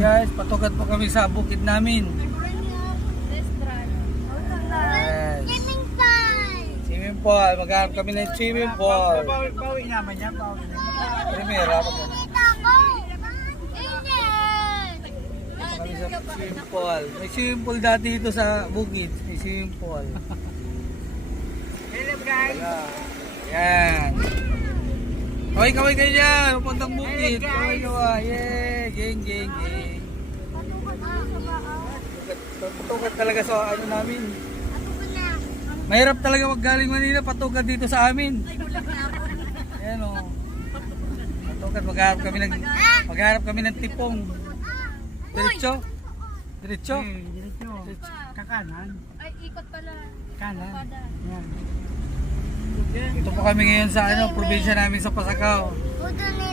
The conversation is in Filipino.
guys, patugat po kami sa bukid namin. Yes. Swimming! Swimming pool, maghanap kami ng swimming pool. Bawi naman yan. Primera, kami sa swimming pool. May swimming pool dati dito sa bukid. May swimming pool. Hello guys. Yan. Kaway kaway kayo dyan. Papuntang bukid. Kaway kaway. Yeah. Geng geng geng. Tugat talaga sa ano namin. Mahirap talaga wag galing Manila patugat dito sa amin. Ayan o. Patugat magharap kami ng magharap kami ng tipong. Diretso. Diretso. Eh, diretso. Kakanan. Ay, ikot pala. Kanan. Yan. Ito po kami ngayon sa ano, probinsya namin sa Pasakaw. Puto ni